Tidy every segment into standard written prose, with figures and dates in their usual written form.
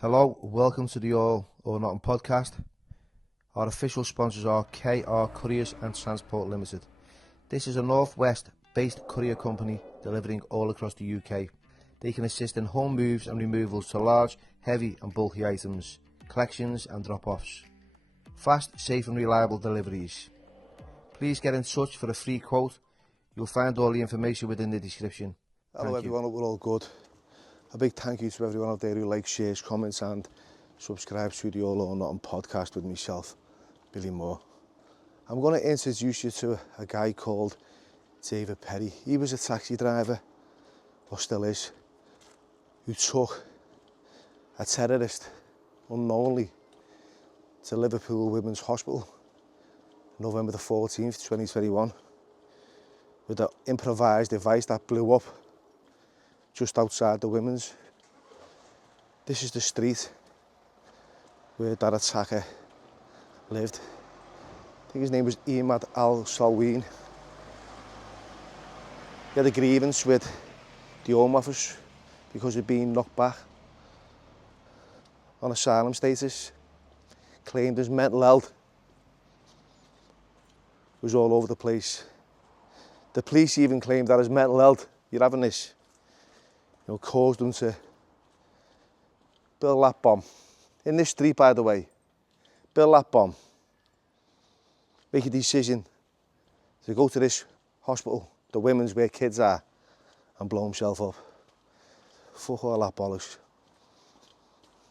Hello, welcome to the All or Nothing podcast. Our official sponsors are KR Couriers and Transport Limited. This is a Northwest based courier company delivering all across the UK. They can assist in home moves and removals to large, heavy and bulky items, collections and drop-offs. Fast, safe and reliable deliveries. Please get in touch for a free quote. You'll find all the information within the description. Hello everyone, hope we're all good. A big thank you to everyone out there who likes, shares, comments and subscribes to the All or Nothing podcast with myself, Billy Moore. I'm going to introduce you to a guy called David Perry. He was a taxi driver, or still is, who took a terrorist unknowingly to Liverpool Women's Hospital November the 14th, 2021 with an improvised device that blew up just outside the Women's. This is the street where that attacker lived. I think his name was Ahmad al-Salween. He had a grievance with the Home Office because of being knocked back on asylum status, claimed his mental health was all over the place. The police even claimed that his mental health, you're having this, caused him to build that bomb. In this street, by the way, build that bomb. Make a decision to go to this hospital, the Women's where kids are, and blow himself up. Fuck all that bollocks.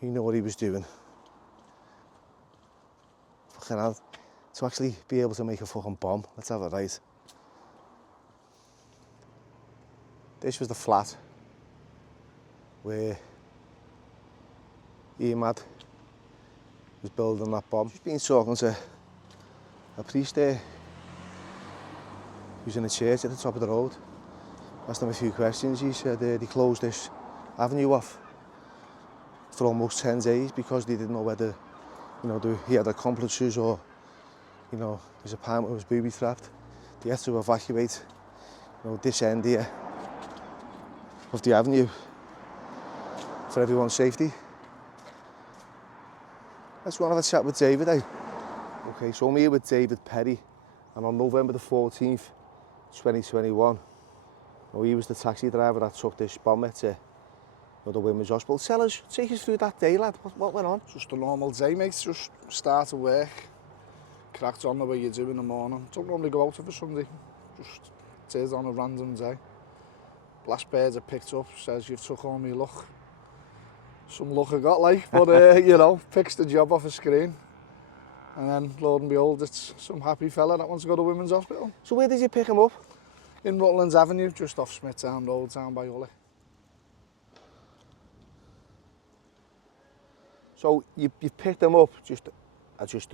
He knew what he was doing. Fucking hell. To actually be able to make a fucking bomb, let's have it right. This was the flat where Ahmad was building that bomb. Just been talking to a priest there who's in a church at the top of the road. Asked him a few questions. He said they closed this avenue off for almost 10 days because they didn't know whether, he had accomplices or, his apartment was booby-trapped. They had to evacuate, this end here of the avenue for everyone's safety. Let's go and have a chat with David, eh? Okay, so I'm here with David Perry, and on November the 14th, 2021, he was the taxi driver that took this bomber to the Women's Hospital. Take us through that day, lad. What went on? Just a normal day, mate. Just started work, cracked on the way you do in the morning. Don't normally go out for Sunday. Just turns on a random day. Last birds are picked up, says you've took all my luck. Some luck I got, but picks the job off a screen. And then, lo and behold, it's some happy fella that wants to go to Women's Hospital. So where did you pick him up? In Rutlands Avenue, just off Smithtown Road, down by Ully. So you picked him up, just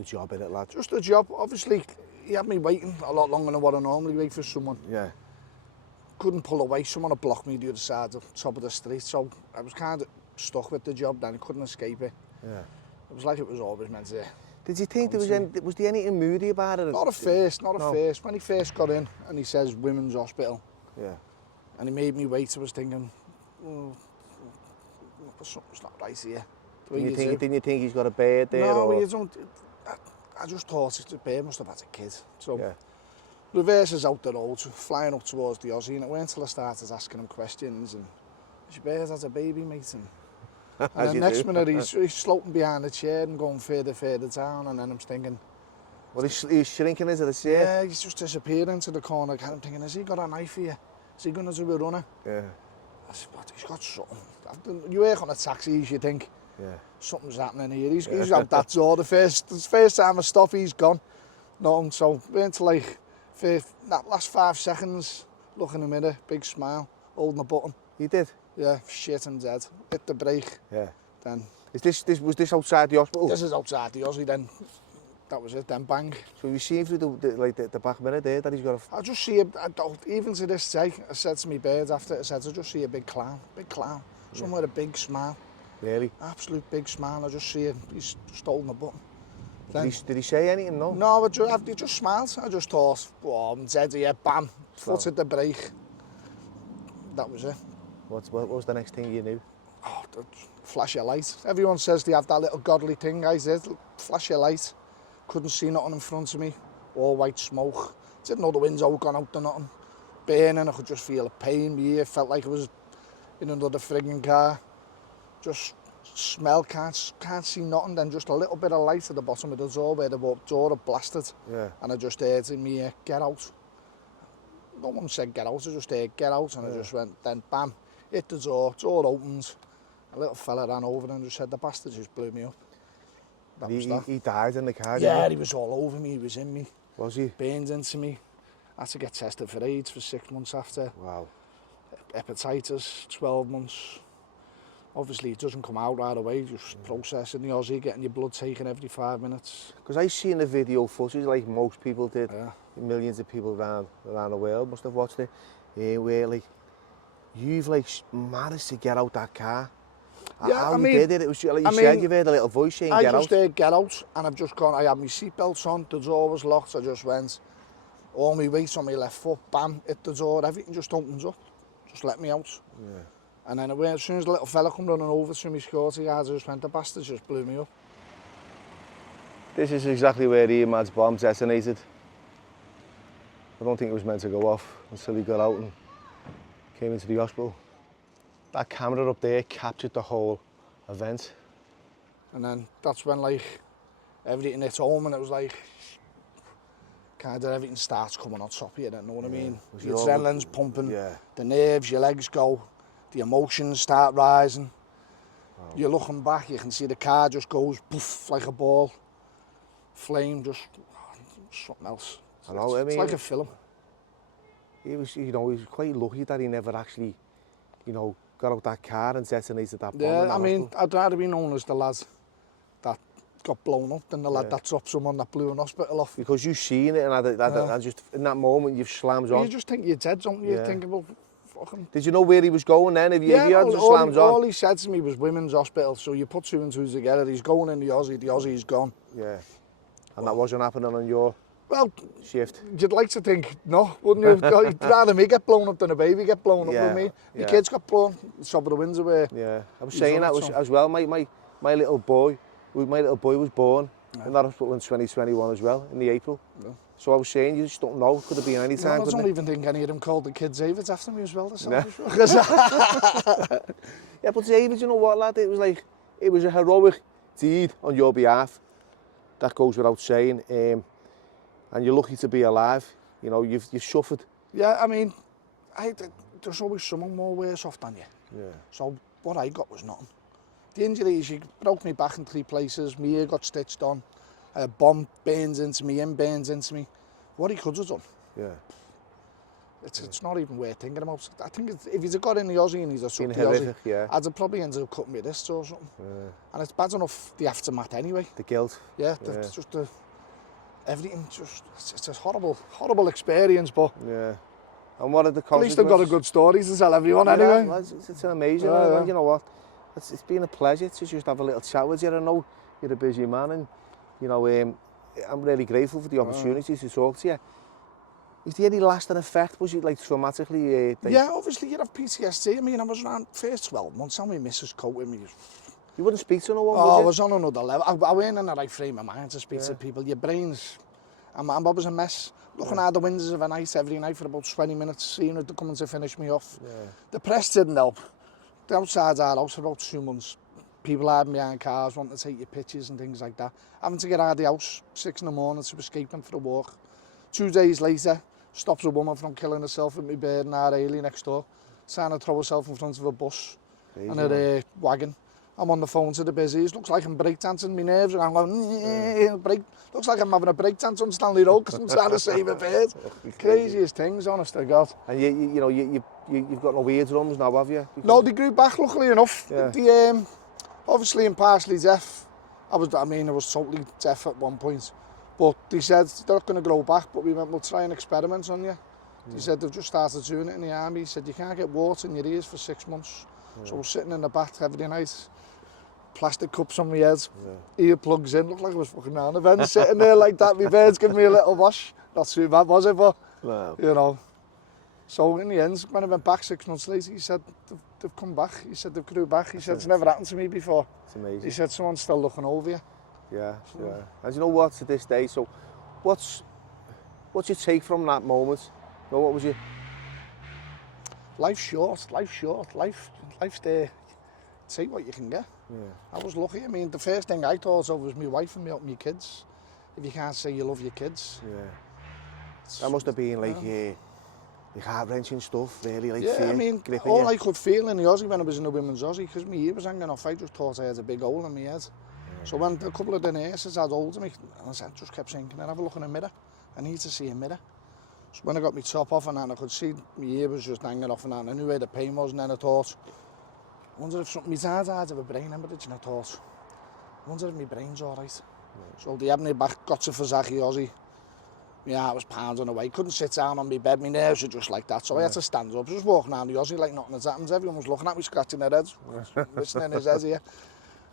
a job in it, lad? Just a job. Obviously, he had me waiting a lot longer than what I normally wait for someone. Yeah. Couldn't pull away, someone had blocked me the other side, the top of the street, so I was kind of stuck with the job then, I couldn't escape it. Yeah. It was like it was always meant to. Did you think was there anything moody about it? Not at first. When he first got in and he says Women's Hospital, yeah, and he made me wait, I was thinking, something's not right here. Didn't you think he's got a bed there? No, or? you don't. I just thought the bear must have had a kid. So yeah. reverses out the road, flying up towards the Aussie, and it weren't until I started asking him questions and your bear has a baby, mate. And then next minute he's sloping behind the chair and going further down, and then I'm thinking, well, he's shrinking into the chair. Yeah, he's just disappeared into the corner. I'm thinking, has he got a knife here? Is he going to do a runner? Yeah. I said, but he's got something. You work on a taxi, you think, yeah, something's happening here. He's out that door. The first time I stop, he's gone. No, so went to that last 5 seconds, look in the mirror, big smile, holding a button. You did? Yeah, shit, I'm dead. Hit the brake. Yeah. Then. Was this outside the hospital? This is outside the Aussie. Then that was it. Then bang. So you see him through the back mirror there that he's got a. I just see him. Even to this day, I said to me bird after. I said I just see a big clown. Somewhere a big smile. Really? Absolute big smile. I just see him. He's just holding a button. Then, did he say anything? No. No, he just smiled. I just thought, oh, I'm dead here. Bam. Foot at the brake. That was it. What was the next thing you knew? Oh, flash your light. Everyone says they have that little godly thing, guys, there, flash your light. Couldn't see nothing in front of me, all white smoke. Didn't know the window gone out or nothing. Burning, I could just feel a pain. My ear felt like it was in another frigging car. Just smell, can't see nothing. Then just a little bit of light at the bottom of the door where the door had blasted. Yeah. And I just heard in my ear, get out. No one said get out, I just heard get out. And I just went, then bam, hit the door opened. A little fella ran over and just said, the bastard just blew me up. That was that. He died in the car, Yeah, didn't he was all over me, he was in me. Was he? Burned into me. I had to get tested for AIDS for 6 months after. Wow. Hepatitis, 12 months. Obviously, it doesn't come out right away, just processing the Aussie, getting your blood taken every 5 minutes. Because I seen the video footage like most people did. Yeah. Millions of people around the world must have watched it. Where like, you've like managed to get out that car. Yeah, How I you mean, did it, it was like you said, you've heard a little voice saying I get out. just heard get out, and I've just gone, I had my seatbelts on, the door was locked, I just went, all my weight on my left foot, bam, hit the door, everything just opens up, just let me out. Yeah. And then as soon as the little fella come running over to me security guards, I just went, the bastard just blew me up. This is exactly where Ian bomb detonated. I don't think it was meant to go off until he got out and came into the hospital. That camera up there captured the whole event. And then that's when like everything hit home, and it was like kind of everything starts coming on top of you, you know what I mean? Your adrenaline's pumping, the nerves, your legs go, the emotions start rising. Wow. You're looking back, you can see the car just goes poof like a ball. Flame, just something else. I know, I mean, it's like a film. He was, he was quite lucky that he never actually, got out that car and detonated that bomb. Yeah, I mean, I'd rather be known as the lad that got blown up than the lad that dropped someone that blew an hospital off. Because you've seen it, and just in that moment you've slammed on. You just think you're dead, don't you? You think about fucking... Did you know where he was going then? If you had just slammed on? All he said to me was women's hospital, so you put 2 and 2 together. He's going in the Aussie's gone. Yeah. And that wasn't happening on your shift? You'd like to think, no, wouldn't you? You'd rather me get blown up than a baby get blown up with me. The kids got blown top of the window where... Yeah, I was saying that as well. My little boy was born in that hospital in 2021 as well, in the April. Yeah. So I was saying, you just don't know, could have been any time. I don't even think any of them called the kids David after me as well. Yeah, but David, you know what, lad? It was a heroic deed on your behalf. That goes without saying. And you're lucky to be alive. You know, you've suffered. Yeah, I mean, there's always someone more worse off than you. Yeah. So what I got was nothing. The injuries, you broke me back in 3 places, my ear got stitched on, a bomb burns into me, burns into me. What he could have done. Yeah. It's not even worth thinking about. I think if he'd have got in the Aussie and he'd have sucked the Aussie, I'd have probably ended up cutting my wrists or something. Yeah. And it's bad enough the aftermath anyway. The guilt. Yeah, it's just everything, it's a horrible experience, but... Yeah. And what are the consequences? At least I've got a good story to tell everyone anyway. Well, it's amazing. You know what? It's been a pleasure to just have a little chat with you. I know you're a busy man, and I'm really grateful for the opportunity to talk to you. Is there any lasting effect? Was it like traumatically? Yeah, obviously you'd have PTSD. I mean, I was around first 12 months, and my missus coat with me. You wouldn't speak to no one, I was on another level. I weren't in the right frame of mind to speak to people. Your brain's... I was a mess. Looking out the windows of a night every night for about 20 minutes, seeing it coming to finish me off. Yeah. The press didn't help. The outside our house for about 2 months. People hiding behind cars, wanting to take your pictures and things like that. Having to get out of the house 6 in the morning to escape them for a walk. 2 days later, stops a woman from killing herself with my bird and our Ailey next door, trying to throw herself in front of a bus and a wagon. I'm on the phone to the busies. Looks like I'm breakdancing. My nerves are going, looks like I'm having a breakdance on Stanley Road because I'm trying to save a bird. Craziest things, honest to God. And you've got no eardrums now, have you? No, they grew back, luckily enough. Yeah. Obviously, in partially deaf. I was totally deaf at one point. But they said they're not going to grow back, but we went, we'll try an experiment on you. They said they've just started doing it in the army. He said you can't get water in your ears for 6 months. So we're sitting in the bath every night. Plastic cups on my head, earplugs in, looked like I was fucking on a event, sitting there like that. My bird's giving me a little wash. Not too bad, was it? But, So in the end, when I went back 6 months later, he said, they've come back. He said, they've grew back. He said, it's never happened to me before. It's amazing. He said, someone's still looking over you. Yeah, yeah. And you know what, to this day, so what's your take from that moment? You know, what was your... Life's short, life's there. Take what you can get. Yeah. I was lucky. I mean, the first thing I thought of was my wife and my kids. If you can't say you love your kids. Yeah. That must have been like heart-wrenching stuff, really, like yeah, fear, I mean, gripping all you. I could feel in the Aussie when I was in the women's Aussie, because my ear was hanging off, I just thought I had a big hole in my head. Yeah. So when a couple of the nurses had hold of me, I just kept saying, can I have a look in the mirror? I need to see a mirror. So when I got my top off and that, I could see my ear was just hanging off and that, and I knew where the pain was, and then I thought, I wonder if something, my dad had a brain hemorrhage, and I thought, I wonder if my brain's all right. Yeah. So they had me back, got to Fazaki Aussie. My heart was pounding away, couldn't sit down on my bed, my nerves were just like that, so I had to stand up, just walking around the Aussie like nothing had happened. Everyone was looking at me, scratching their heads, listening in his head here.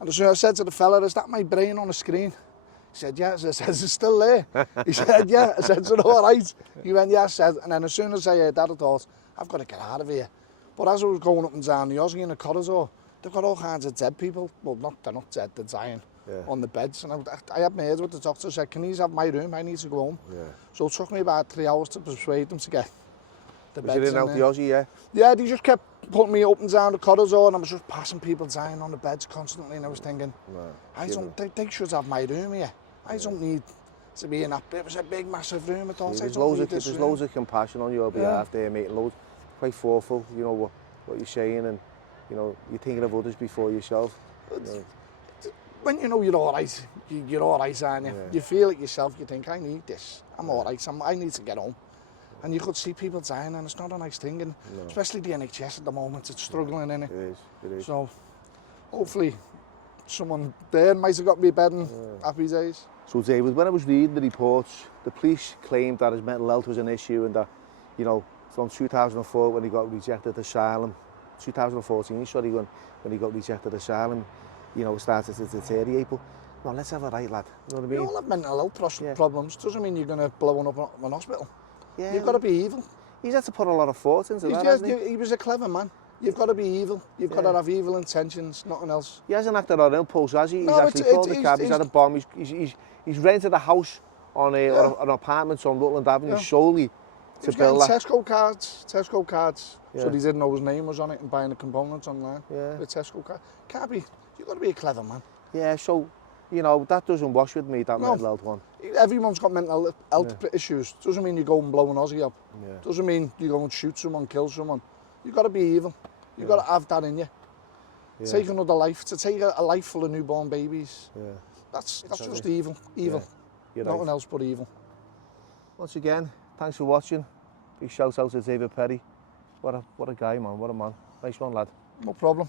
And as soon as I said to the fella, is that my brain on the screen? He said, yeah. I said, is it still there? He said, yeah. I said, is it all right? He went, yeah. I said, and then as soon as I heard that, I thought, I've got to get out of here. But as I was going up and down the Aussie in the corridor, they've got all kinds of dead people. Well, they're not dead, they're dying on the beds. And I had my head with the doctor, said, can you have my room? I need to go home. Yeah. So it took me about 3 hours to persuade them to get the beds in there. Was you in out the Aussie, yeah? Yeah, they just kept putting me up and down the corridor, and I was just passing people dying on the beds constantly, and I was thinking, they should have my room here. I don't need to be in that bit. It was a big, massive room. I thought, there's loads of compassion on your behalf there, mate, and loads, quite thoughtful, you know, what you're saying, and, you know, you're thinking of others before yourself. You know. When you know you're all right, you're all right, aren't you? Yeah. You feel it yourself, you think, I need this, I'm all right, I need to get home. And you could see people dying, and it's not a nice thing, and especially the NHS at the moment, it's struggling, innit? It is. So, hopefully, someone there might have got me bed and happy days. So David, when I was reading the reports, the police claimed that his mental health was an issue, and that, you know, from 2004 when he got rejected asylum, 2014, sorry, when he got rejected asylum, you know, it started to deteriorate. But, well, let's have a right, lad. You know what I mean? We all have mental health problems. Doesn't mean you're going to blow one up an hospital. Yeah, you've got to be evil. He's had to put a lot of thought into that, hasn't he? He was a clever man. You've got to be evil. You've got to have evil intentions, nothing else. He hasn't acted on impulse, has he? No, he's actually pulled the cab, he's had a bomb, he's rented a house on an apartment on Rutland Avenue solely to build that. Tesco cards. Yeah. So he didn't know his name was on it and buying the components online. Yeah. The Tesco card. Can't be, you've got to be a clever man. Yeah, so, you know, that doesn't wash with me, that mental health one. Everyone's got mental health issues. Doesn't mean you go and blow an Aussie up. Yeah. Doesn't mean you go and shoot someone, kill someone. You've got to be evil. You've got to have that in you. Yeah. Take another life, to take a life full of newborn babies. Yeah. That's just evil. Evil. Yeah. Nothing else but evil. Once again, thanks for watching. Big shout out to David Perry. What a guy, man. What a man. Nice one, lad. No problem.